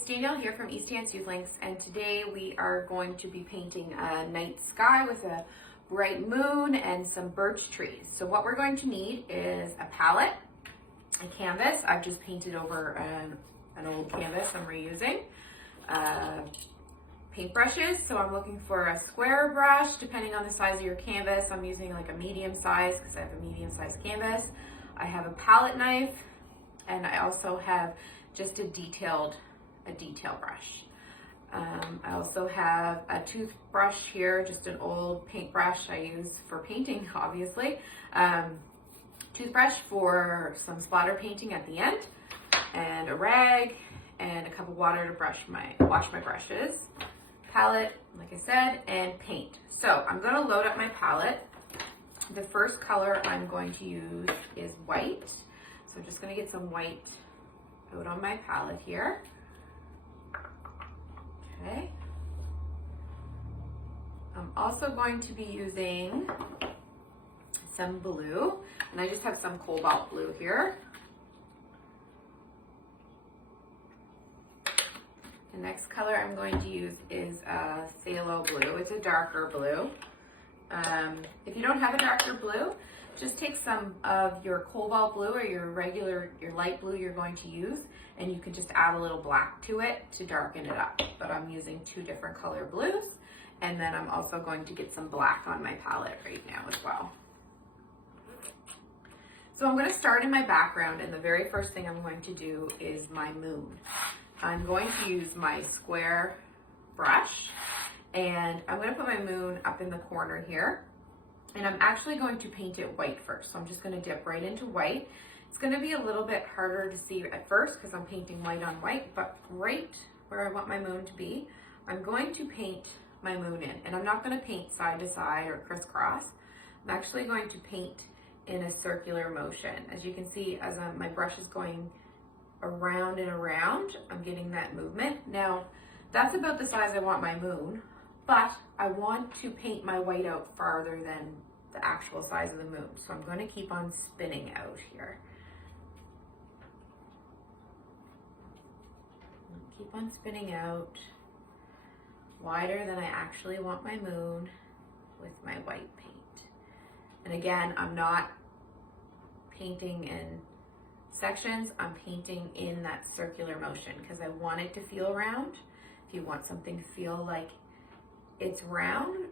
it's Danielle here from East Hants Youth Links, and today we are going to be painting a night sky with a bright moon and some birch trees. So what we're going to need is a palette, a canvas. I've just painted over an old canvas I'm reusing. Paintbrushes, so I'm looking for a square brush depending on the size of your canvas. I'm using like a medium size because I have a medium sized canvas. I have a palette knife, and I also have just a detail brush. I also have a toothbrush here, just an old paintbrush I use for painting, obviously. Toothbrush for some splatter painting at the end, and a rag, and a cup of water to wash my brushes. Palette, like I said, and paint. So I'm going to load up my palette. The first color I'm going to use is white. So I'm just going to get some white out on my palette here. Okay. I'm also going to be using some blue, and I just have some cobalt blue here. The next color I'm going to use is phthalo blue. It's a darker blue. If you don't have a darker blue, just take some of your cobalt blue or your light blue you're going to use, and you can just add a little black to it to darken it up. But I'm using two different color blues, and then I'm also going to get some black on my palette right now as well. So I'm going to start in my background, and the very first thing I'm going to do is my moon. I'm going to use my square brush, and I'm going to put my moon up in the corner here, and I'm actually going to paint it white first. So I'm just going to dip right into white. It's going to be a little bit harder to see at first because I'm painting white on white, but right where I want my moon to be, I'm going to paint my moon in, and I'm not going to paint side to side or crisscross. I'm actually going to paint in a circular motion. As you can see, as my brush is going around and around, I'm getting that movement. Now, that's about the size I want my moon, but I want to paint my white out farther than the actual size of the moon. So I'm going to keep on spinning out here. Keep on spinning out wider than I actually want my moon with my white paint. And again, I'm not painting in sections, I'm painting in that circular motion because I want it to feel round. If you want something to feel like it's round,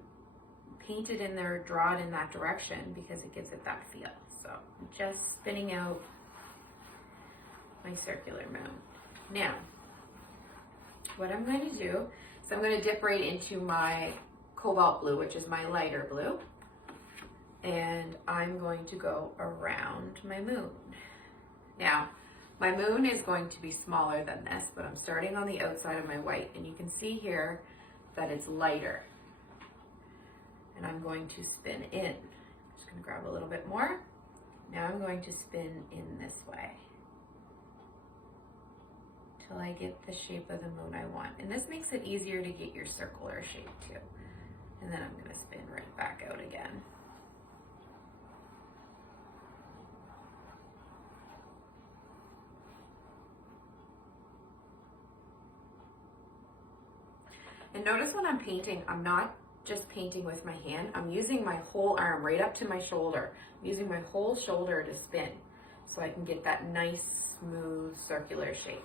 paint it in there, draw it in that direction because it gives it that feel. So I'm just spinning out my circular moon. Now, what I'm going to do is I'm going to dip right into my cobalt blue, which is my lighter blue, and I'm going to go around my moon. Now, my moon is going to be smaller than this, but I'm starting on the outside of my white, and you can see here that it's lighter. And I'm going to spin in. I'm just going to grab a little bit more. Now I'm going to spin in this way till I get the shape of the moon I want. And this makes it easier to get your circular shape too. And then I'm going to spin right back out again. And notice when I'm painting, I'm not just painting with my hand. I'm using my whole arm right up to my shoulder. I'm using my whole shoulder to spin so I can get that nice, smooth, circular shape.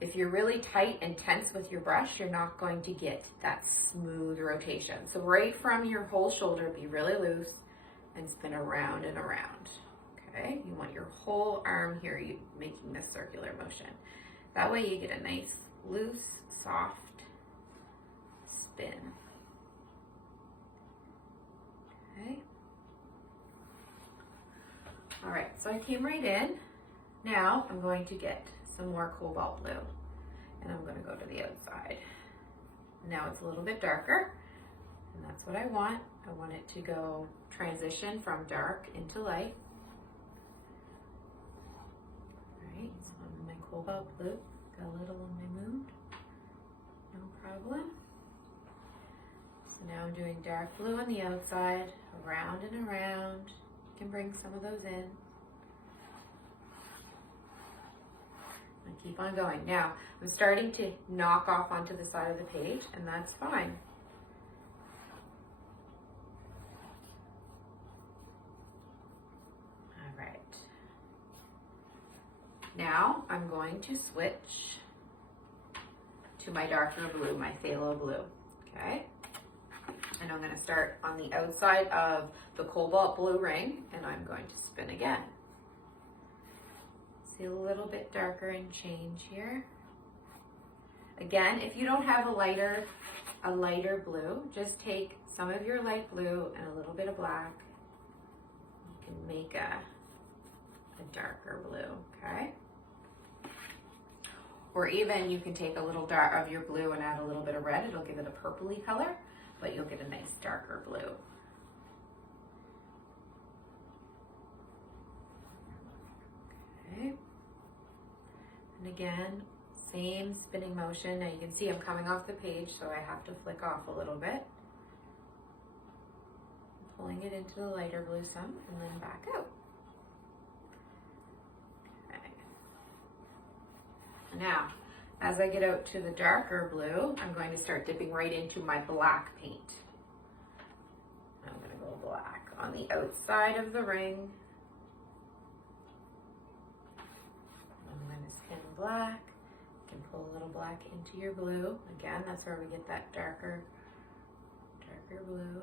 If you're really tight and tense with your brush, you're not going to get that smooth rotation. So right from your whole shoulder, be really loose and spin around and around. Okay, you want your whole arm here making this circular motion. That way you get a nice, loose, soft spin. Okay. All right, so I came right in. Now I'm going to get some more cobalt blue, and I'm going to go to the outside. Now it's a little bit darker, and that's what I want. I want it to go transition from dark into light. All right, so I'm in my cobalt blue. Got a little on my moon. No problem. So now I'm doing dark blue on the outside, around and around. You can bring some of those in. I keep on going. Now, I'm starting to knock off onto the side of the page, and that's fine. All right. Now, I'm going to switch to my darker blue, my phthalo blue, okay? And I'm gonna start on the outside of the cobalt blue ring, and I'm going to spin again. See a little bit darker and change here. Again, if you don't have a lighter blue, just take some of your light blue and a little bit of black. You can make a darker blue, okay? Or even you can take a little dark of your blue and add a little bit of red. It'll give it a purpley color, but you'll get a nice darker blue. Okay. And again, same spinning motion. Now you can see I'm coming off the page, so I have to flick off a little bit. Pulling it into the lighter blue some and then back out. Okay. Now, as I get out to the darker blue, I'm going to start dipping right into my black paint. I'm going to go black on the outside of the ring. I'm going to spin black. You can pull a little black into your blue. Again, that's where we get that darker blue.